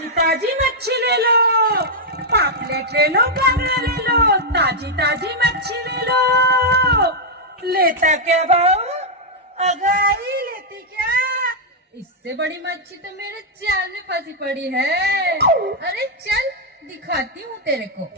ताजी ताजी मच्छी ले लो, पापलेट ले लो, बांगड़ा ले लो, ताजी ताजी मच्छी ले लो। लेता क्या भाऊ? अगाई लेती क्या? इससे बड़ी मच्छी तो मेरे जाल में फंसी पड़ी है। अरे चल दिखाती हूँ तेरे को।